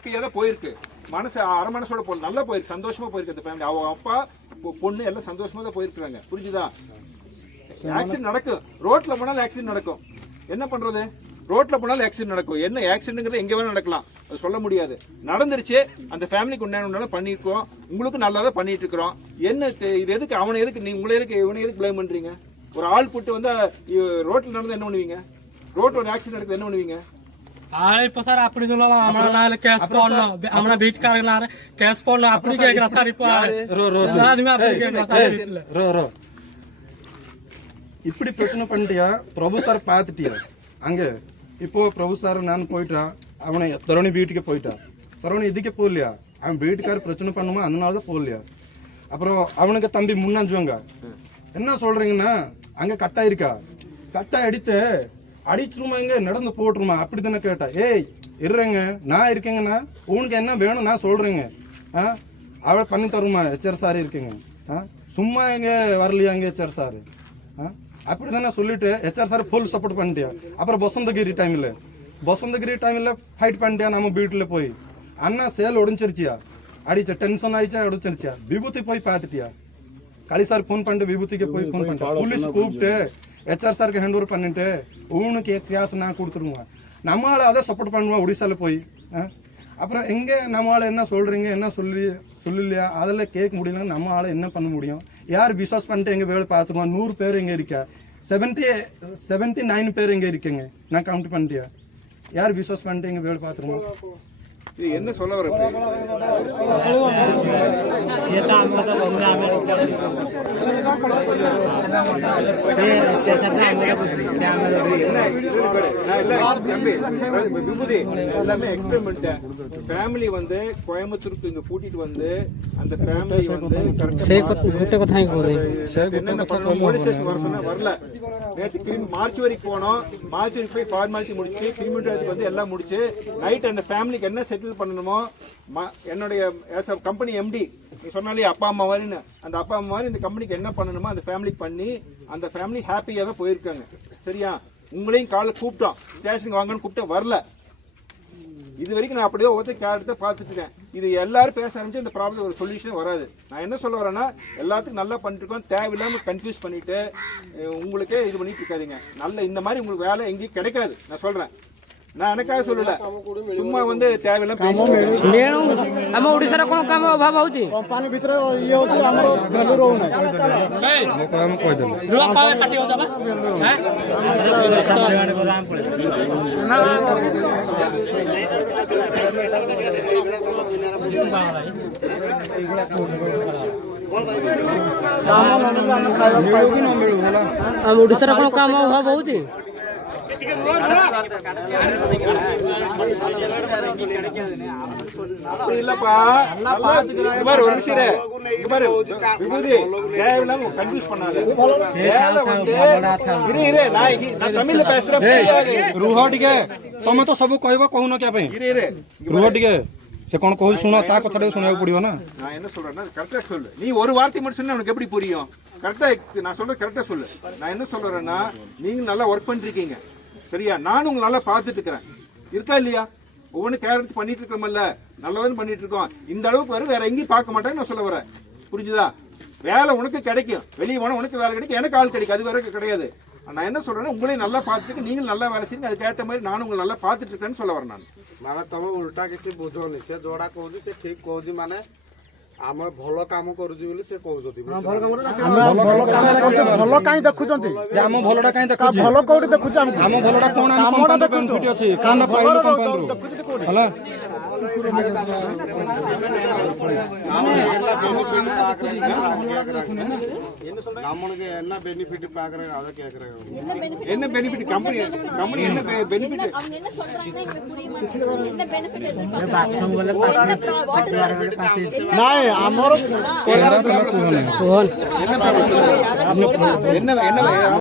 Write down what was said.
ஹாப்பியாக தான் போயிருக்கு. மனசு அரை மனசோட போல நல்லா போயிருக்கு, சந்தோஷமா போயிருக்கு அந்த ஃபேமிலி. அவங்க அப்பா பொண்ணு எல்லாம் சந்தோஷமா தான் போயிருக்காங்க. புரிஞ்சுதா? ஆக்சிடென்ட் நடக்கும், ரோட்ல போனாலும் ஆக்சிடென்ட் நடக்கும். என்ன பண்றது? ரோட்ல போனாலும் ஆக்சிடென்ட் நடக்கும். என்ன ஆக்சிடென்ட்ங்கிறது எங்க வேணாலும் நடக்கலாம், அது சொல்ல முடியாது. நடந்துருச்சு, அந்த ஃபேமிலிக்கு உண்டான பண்ணிருக்கோம், உங்களுக்கு நல்லா தான் பண்ணிட்டு இருக்கிறோம். என்ன இது எதுக்கு அவனை எதுக்கு நீங்க உங்களை எதுக்கு இவனை எதுக்கு பிளேம் பண்றீங்க? ஒரு ஆள் போட்டு வந்து ரோட்ல நடந்து என்ன பண்ணுவீங்க? ரோட்ல ஒரு ஆக்சிடென்ட் நடக்குது என்ன பண்ணுவீங்க? இப்போ சார் அப்படி சொல்லலாம். அவனால கேஸ் போடணும், அவன வீட்டுக்காரங்களால கேஸ் போடணும் அப்படி கேக்குறான் சார். இப்போ இப்படி பிரச்சனை பண்ணிட்டியா? பிரபு சார் பார்த்துட்டியா? அங்கே இப்போ பிரபு சார் நான் போயிட்டா, அவனை தருணி வீட்டுக்கு போயிட்டா, தருணி இதுக்கே போகலையா? அவன் வீட்டுக்காரர் பிரச்சனை பண்ணுமா, அதனால தான் போகலையா? அப்புறம் அவனுக்கு தம்பி முன்னாஞ்சுவாங்க. என்ன சொல்றீங்கன்னா அங்க கட்டா இருக்கா, கட்டா அடித்து அடிச்சுருமாங்க, நடந்து போட்டுருமா அப்படி தானே கேட்டா. ஏய் இருறேங்க, நான் இருக்கேங்கண்ணா, உனக்கு என்ன வேணும் நான் சொல்றேங்க, அவளை பண்ணி தருமா ஹெச்ஆர் சார் இருக்குங்க, சும்மா எங்க வரலையா எங்க ஹெச்ஆர் சார் அப்படி தானே சொல்லிட்டு ஹெச்ஆர் சார் ஃபுல் சப்போர்ட் பண்ணிட்டியா. அப்புறம் வசந்தகிரி டைம்ல ஃபைட் பண்ணிட்டியா நம்ம வீட்டுல போய். அண்ணா சேல் உடஞ்சிருச்சியா, அடிச்ச டென்ஷன் ஆயிடுச்சா, உடச்சிருச்சியா. விபூதி போய் பார்த்துட்டியா? களி சார் ஃபோன் பண்ணிட்டு விபூதிக்கு போய் ஃபோன் பண்ணிட்டு போலீஸ் கூப்பிட்டு ஹெச்ஆர் சாருக்கு ஹேண்ட் ஓவர் பண்ணிட்டு உனக்கு கேஸ் நான் கொடுத்துருவேன். நம்மளால அதை சப்போர்ட் பண்ணுவேன் ஒடிசால போய். அப்புறம் எங்க நம்மளால என்ன சொல்றீங்க, என்ன சொல்லலையா, அதெல்லாம் கேட்க முடியல. நம்மளால என்ன பண்ண முடியும்? யார் விசுவாஸ் பண்ணிட்டு எங்க வேலை பார்த்துருவோம். 100 பேர் எங்க இருக்கா, 79 பேர் எங்க இருக்கீங்க, நான் கவுண்ட் பண்ணிட்டியா? யார் விசுவாஸ் பண்ணிட்டு எங்க வேலை பார்த்துருவோம். இது என்ன சொல்ல வர? ஃபேமிலி வந்து கோயம்புத்தூருக்கு இங்க கூட்டிட்டு வந்து அந்த ஃபேமிலி வந்து போலீஸ் ஸ்டேஷன் வர சொன்னா வரல. நேற்று மார்ச் வரைக்கும் போனோம், மார்ச் வரைக்கும் போய் ஃபார்மாலிட்டி முடிச்சு கிரிமினல் வந்து எல்லாம் முடிச்சு நைட் அந்த ஃபேமிலிக்கு என்ன செட்டில் பண்ணணுமோ என்னுடைய கம்பெனி எம்டி நீ சொன்னாலே அப்பா அம்மா மாதிரின்னு, அந்த அப்பா அம்மா மாதிரி இந்த கம்பெனிக்கு என்ன பண்ணணுமோ அந்த ஃபேமிலிக்கு பண்ணி அந்த ஃபேமிலி ஹாப்பியாக தான் போயிருக்காங்க. சரியா? உங்களையும் காலைல கூப்பிட்டோம், ஸ்டேஷனுக்கு வாங்கன்னு கூப்பிட்டு வரல. இது வரைக்கும் நான் அப்படியே ஒவ்வொருத்தர் கேரக்டர் தான் பார்த்துட்டு இருக்கேன். இது எல்லாரும் பேச ஆரம்பிச்சு இந்த ப்ராப்ளம் ஒரு சொல்யூஷன் வராது. நான் என்ன சொல்ல வரேன்னா, எல்லாத்துக்கும் நல்லா பண்ணிட்டு இருக்கோம், தேவையில்லாமல் கன்ஃபியூஸ் பண்ணிட்டு உங்களுக்கே இது பண்ணிட்டு இருக்காதீங்க. நல்ல இந்த மாதிரி உங்களுக்கு வேலை எங்கேயும் கிடைக்காது. நான் சொல்றேன், நான் எனக்காக சொல்லல, சும்மா வந்து தேவையில்லாம ଆମ ଓଡିଶାରେ କଣ କାମ ଅଭାବ ହଉଛି? କମ୍ପାନୀ ଭିତରେ ଇଏ ହଉଛି ଆମର ଭ୍ୟାଲୁ ରହୁନାହିଁ। ଆମ ଓଡିଶାରେ କଣ କାମ ଅଭାବ ହଉଛି? இல்லப்பா, ஒரு நிமிஷம் கன்ஃபியூஸ் பண்ணாத. தமிழ்ல பேசுறேன், ରୁହ ଟିକେ, ତମେ ତ ସବୁ କହିବ କହୁନ କିଆ ପାଇଁ? ରୁହ ଟିକେ, ସେ କଣ କହୁଛି ଶୁଣ, ତା କଥାଟା ଶୁଣିବାକୁ படிவா ना. நான் என்ன சொல்றேன்னா கரெக்டா சொல்லு. நீ ஒரு வார்த்தை மட்டும் சொன்னா உனக்கு எப்படி புரியும்? கரெக்டா நான் சொல்றது கரெக்டா சொல்லு. நான் என்ன சொல்றேன்னா, நீங்க நல்லா ஒர்க் பண்ணிருக்கீங்க, சரியா? நானும் உங்களை நல்லா பார்த்துட்டு இருக்கிறேன், இருக்கா இல்லையா? ஒவ்வொன்றும் கேரக்டர் பண்ணிட்டு இருக்கோம்ல, நல்லதான் பண்ணிட்டு இருக்கோம். இந்த அளவுக்கு வரும் வேற எங்கேயும் பார்க்க மாட்டேன்னு நான் சொல்ல வரேன். புரிஞ்சுதா? வேலை உனக்கு கிடைக்கும், வெளியே போனா உனக்கு வேலை கிடைக்கும், எனக்கு ஆள் கிடைக்கும், அது வரைக்கும் கிடையாது. நான் என்ன சொல்றேன்னா, உங்களையும் நல்லா பார்த்துட்டு நீங்களும் நல்லா வேலை செய்யுங்க, அதுக்கேற்ற மாதிரி நானும் உங்களை நல்லா பார்த்துட்டு இருக்கேன்னு சொல்ல வரேன். நான் ମାନେ ତମେ ଉଲ୍ଟା କିଛି ବୁଝନି। ସେ ଯୋଉଟା କହୁଛି ସେ ଠିକ କହୁଛି, ମାନେ ଆମେ ଭଲ କାମ କରୁଛୁ ବୋଲି ସେ କହୁଛନ୍ତି। ଭଲ କାହିଁ ଦେଖୁଛନ୍ତି? ଆମ ଭଲଟା କାହିଁ ଦେଖୁଛି? ଭଲ କୋଉଠି ଦେଖୁଛି? ଆମ ଭଲଟା କଣ କାମଟା ଦେଖୁଛି ଅଛି କାମ ପାଇଲୁ କମ୍ପାନୀରୁ ହେଲା। நம்மளுக்கு என்ன பெனிஃபிட் பாக்குறாங்க அத கேக்குறாங்க. என்ன பெனிஃபிட்? கம்பெனி என்ன பெனிஃபிட்? அவங்க என்ன சொல்றாங்க எனக்கு புரிய மாட்டேங்குது. என்ன பெனிஃபிட் எதிர்பார்க்கறாங்க? ନାଇଁ ଆମର என்ன